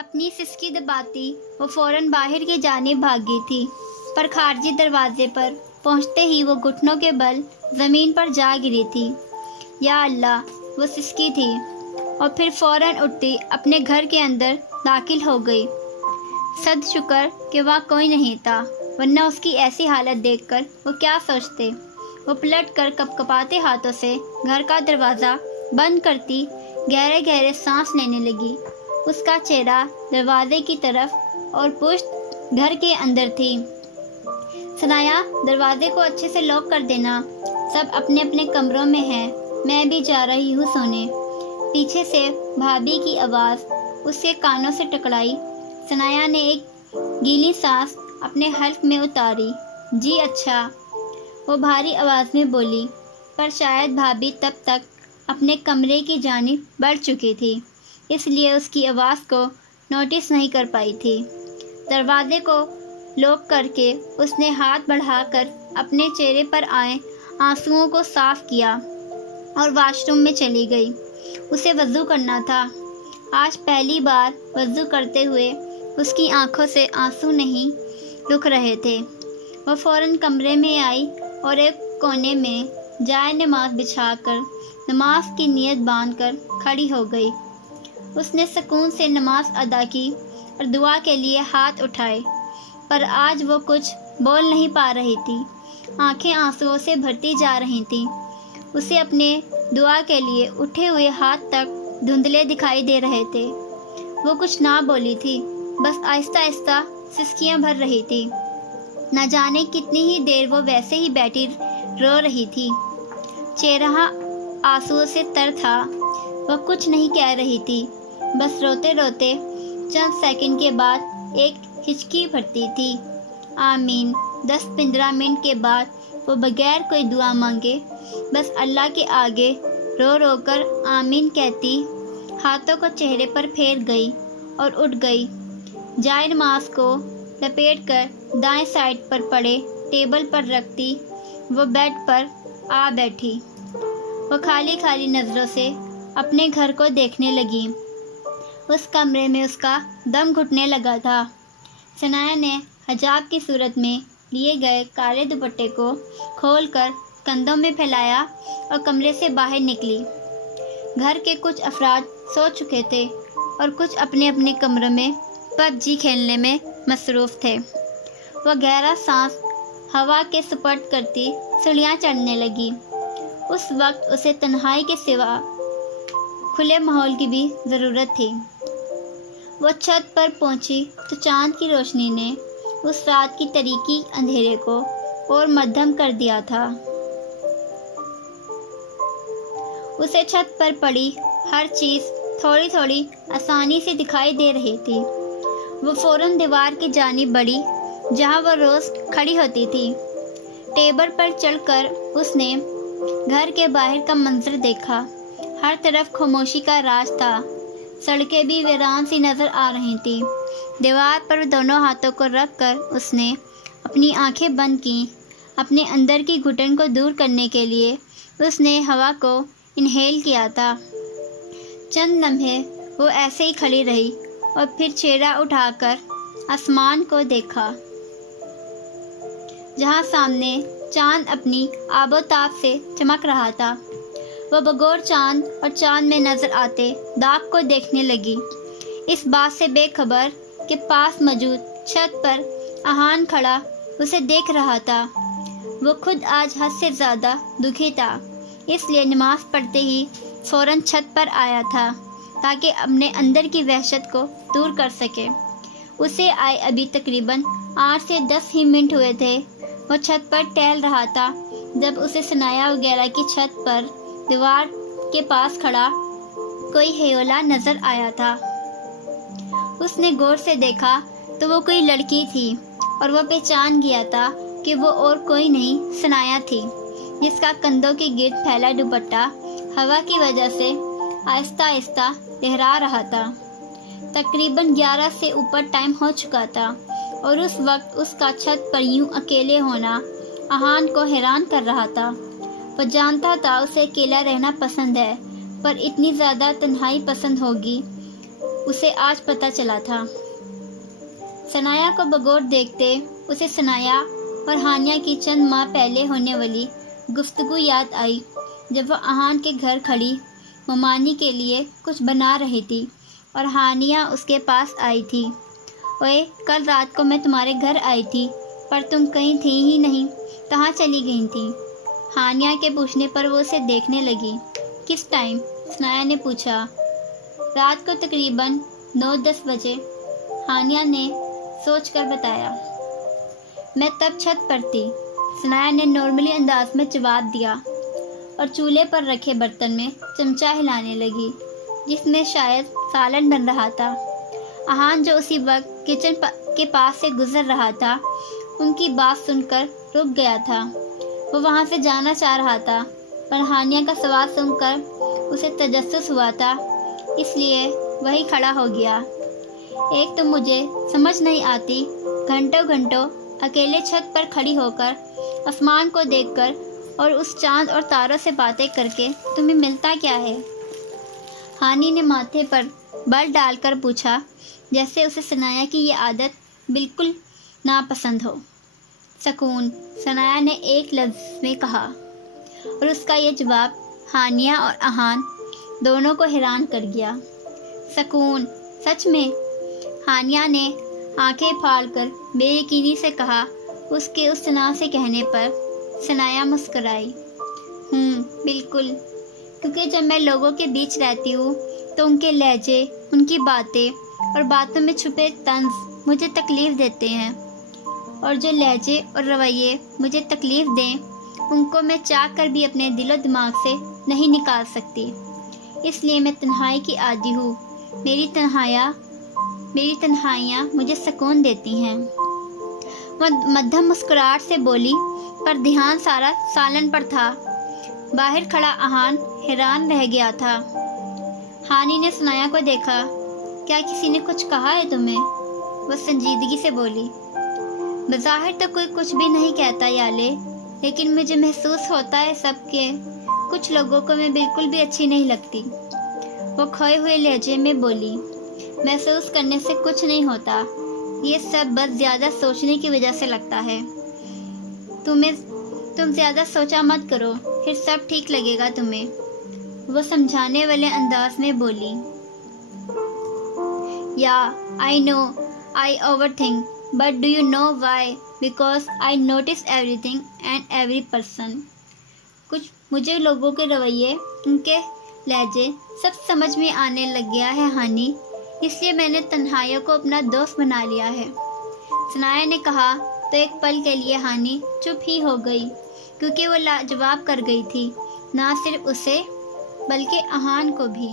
اپنی سسکی دباتی وہ فوراً باہر کی جانب بھاگی تھی، پر خارجی دروازے پر پہنچتے ہی وہ گھٹنوں کے بل زمین پر جا گری تھی۔ یا اللہ، وہ سسکی تھی، اور پھر فوراً اٹھتی اپنے گھر کے اندر داخل ہو گئی۔ صد شکر کہ وہاں کوئی نہیں تھا، ورنہ اس کی ایسی حالت دیکھ کر وہ کیا سوچتے۔ وہ پلٹ کر کپکپاتے ہاتھوں سے گھر کا دروازہ بند کرتی گہرے گہرے سانس لینے لگی۔ اس کا چہرہ دروازے کی طرف اور پشت گھر کے اندر تھی۔ ثنایا، دروازے کو اچھے سے لاک کر دینا، سب اپنے اپنے کمروں میں ہیں، میں بھی جا رہی ہوں سونے۔ پیچھے سے بھابھی کی آواز اس کے کانوں سے ٹکرائی۔ ثنایا نے ایک گیلی سانس اپنے حلق میں اتاری۔ جی اچھا، وہ بھاری آواز میں بولی، پر شاید بھابھی تب تک اپنے کمرے کی جانب بڑھ چکی تھی، اس لیے اس کی آواز کو نوٹس نہیں کر پائی تھی۔ دروازے کو لاک کر کے اس نے ہاتھ بڑھا کر اپنے چہرے پر آئے آنسوؤں کو صاف کیا اور واش روم میں چلی گئی۔ اسے وضو کرنا تھا۔ آج پہلی بار وضو کرتے ہوئے اس کی آنکھوں سے آنسو نہیں رک رہے تھے۔ وہ فوراً کمرے میں آئی اور ایک کونے میں جائے نماز بچھا کر نماز کی نیت باندھ کر کھڑی ہو گئی۔ اس نے سکون سے نماز ادا کی اور دعا کے لیے ہاتھ اٹھائے، پر آج وہ کچھ بول نہیں پا رہی تھی۔ آنکھیں آنسوؤں سے بھرتی جا رہی تھیں۔ اسے اپنے دعا کے لیے اٹھے ہوئے ہاتھ تک دھندلے دکھائی دے رہے تھے۔ وہ کچھ نہ بولی تھی، بس آہستہ آہستہ سسکیاں بھر رہی تھی۔ نہ جانے کتنی ہی دیر وہ ویسے ہی بیٹھی رو رہی تھی۔ چہرہ آنسوؤں سے تر تھا۔ وہ کچھ نہیں کہہ رہی تھی، بس روتے روتے چند سیکنڈ کے بعد ایک ہچکی بھرتی تھی۔ آمین۔ 10-15 منٹ کے بعد وہ بغیر کوئی دعا مانگے بس اللہ کے آگے رو رو کر آمین کہتی ہاتھوں کو چہرے پر پھیر گئی اور اٹھ گئی۔ جائے نماز کو لپیٹ کر دائیں سائڈ پر پڑے ٹیبل پر رکھتی وہ بیڈ پر آ بیٹھی۔ وہ خالی خالی نظروں سے اپنے گھر کو دیکھنے لگی۔ اس کمرے میں اس کا دم گھٹنے لگا تھا۔ ثنایا نے حجاب کی صورت میں لیے گئے کالے دوپٹے کو کھول کر کندھوں میں پھیلایا اور کمرے سے باہر نکلی۔ گھر کے کچھ افراد سو چکے تھے اور کچھ اپنے اپنے کمروں میں پب جی کھیلنے میں مصروف تھے۔ وہ گہرا سانس ہوا کے سپرد کرتی سیڑھیاں چڑھنے لگی۔ اس وقت اسے تنہائی کے سوا کھلے ماحول کی بھی ضرورت تھی۔ وہ چھت پر پہنچی تو چاند کی روشنی نے اس رات کی تاریکی اندھیرے کو اور مدھم کر دیا تھا۔ اسے چھت پر پڑی ہر چیز تھوڑی تھوڑی آسانی سے دکھائی دے رہی تھی۔ وہ فوراً دیوار کی جانب بڑھی جہاں وہ روز کھڑی ہوتی تھی۔ ٹیبل پر چڑھ کر اس نے گھر کے باہر کا منظر دیکھا۔ ہر طرف خاموشی کا راج تھا۔ سڑکیں بھی ویران سی نظر آ رہی تھیں۔ دیوار پر دونوں ہاتھوں کو رکھ کر اس نے اپنی آنکھیں بند کیں۔ اپنے اندر کی گھٹن کو دور کرنے کے لیے اس نے ہوا کو انہیل کیا تھا۔ چند لمحے وہ ایسے ہی کھڑی رہی اور پھر چہرہ اٹھا کر آسمان کو دیکھا، جہاں سامنے چاند اپنی آب و تاب سے چمک رہا تھا۔ وہ بغور چاند اور چاند میں نظر آتے داغ کو دیکھنے لگی، اس بات سے بے خبر کہ پاس موجود چھت پر احان کھڑا اسے دیکھ رہا تھا۔ وہ خود آج حد سے زیادہ دکھی تھا، اس لیے نماز پڑھتے ہی فوراً چھت پر آیا تھا تاکہ اپنے اندر کی وحشت کو دور کر سکے۔ اسے آئے ابھی تقریباً 8 سے 10 ہی منٹ ہوئے تھے۔ وہ چھت پر ٹہل رہا تھا جب اسے ثنایا وغیرہ کی چھت پر دیوار کے پاس کھڑا کوئی ہیولا نظر آیا تھا۔ اس نے غور سے دیکھا تو وہ کوئی لڑکی تھی اور وہ پہچان گیا تھا کہ وہ اور کوئی نہیں ثنایا تھی، جس کا کندھوں کے گرد پھیلا دوپٹہ ہوا کی وجہ سے آہستہ آہستہ لہرا رہا تھا۔ تقریباً 11 سے اوپر ٹائم ہو چکا تھا اور اس وقت اس کا چھت پر یوں اکیلے ہونا احان کو حیران کر رہا تھا۔ وہ جانتا تھا اسے اکیلا رہنا پسند ہے، پر اتنی زیادہ تنہائی پسند ہوگی اسے آج پتہ چلا تھا۔ ثنایا کو بغور دیکھتے اسے ثنایا اور ہانیہ کی چند ماہ پہلے ہونے والی گفتگو یاد آئی، جب وہ احان کے گھر کھڑی ممانی کے لیے کچھ بنا رہی تھی اور ہانیہ اس کے پاس آئی تھی۔ اوئے، کل رات کو میں تمہارے گھر آئی تھی پر تم کہیں تھی ہی نہیں، کہاں چلی گئی تھی؟ ہانیہ کے پوچھنے پر وہ اسے دیکھنے لگی۔ کس ٹائم؟ ثنایا نے پوچھا۔ رات کو تقریباً 9-10 بجے، ہانیہ نے سوچ کر بتایا۔ میں تب چھت پر تھی، ثنایا نے نارملی انداز میں جواب دیا اور چولہے پر رکھے برتن میں چمچہ ہلانے لگی جس میں شاید سالن بن رہا تھا۔ احان جو اسی وقت کچن کے پاس سے گزر رہا تھا ان کی بات سن کر رک گیا تھا۔ وہ وہاں سے جانا چاہ رہا تھا پر ہانیہ کا سوال سن کر اسے تجسس ہوا تھا، اس لیے وہی کھڑا ہو گیا۔ ایک تو مجھے سمجھ نہیں آتی، گھنٹوں گھنٹوں اکیلے چھت پر کھڑی ہو کر آسمان کو دیکھ کر اور اس چاند اور تاروں سے باتیں کر کے تمہیں ملتا کیا ہے؟ ہانی نے ماتھے پر بل ڈال کر پوچھا، جیسے اسے ثنایا کی یہ عادت بالکل ناپسند ہو۔ سکون، ثنایا نے ایک لفظ میں کہا، اور اس کا یہ جواب ہانیہ اور احان دونوں کو حیران کر گیا۔ سکون، سچ میں؟ ہانیہ نے آنکھیں پھاڑ کر بے یقینی سے کہا۔ اس کے اس طرح سے کہنے پر ثنایا مسکرائی۔ بالکل، کیونکہ جب میں لوگوں کے بیچ رہتی ہوں تو ان کے لہجے، ان کی باتیں اور باتوں میں چھپے طنز مجھے تکلیف دیتے ہیں، اور جو لہجے اور رویے مجھے تکلیف دیں ان کو میں چاہ کر بھی اپنے دل و دماغ سے نہیں نکال سکتی۔ اس لیے میں تنہائی کی عادی ہوں، میری تنہائیاں مجھے سکون دیتی ہیں۔ وہ مدھم مسکراہٹ سے بولی، پر دھیان سارا سالن پر تھا۔ باہر کھڑا احان حیران رہ گیا تھا۔ ہانی نے ثنایا کو دیکھا۔ کیا کسی نے کچھ کہا ہے تمہیں؟ وہ سنجیدگی سے بولی۔ بظاہر تو کوئی کچھ بھی نہیں کہتا یالے، لیکن مجھے محسوس ہوتا ہے سب کے کچھ لوگوں کو میں بالکل بھی اچھی نہیں لگتی۔ وہ کھوئے ہوئے لہجے میں بولی۔ محسوس کرنے سے کچھ نہیں ہوتا، یہ سب بس زیادہ سوچنے کی وجہ سے لگتا ہے۔ تم زیادہ سوچا مت کرو، پھر سب ٹھیک لگے گا تمہیں، وہ سمجھانے والے انداز میں بولی۔ I know I overthink, but do you know why? Because I notice everything and every person. مجھے لوگوں کے رویے، ان کے لہجے سب سمجھ میں آنے لگ گیا ہے ہانی، اس لیے میں نے تنہائیوں کو اپنا دوست بنا لیا ہے۔ ثنایا نے کہا تو ایک پل کے لیے ہانی چپ ہی ہو گئی، کیونکہ وہ لاجواب کر گئی تھی، نہ صرف اسے بلکہ احان کو بھی۔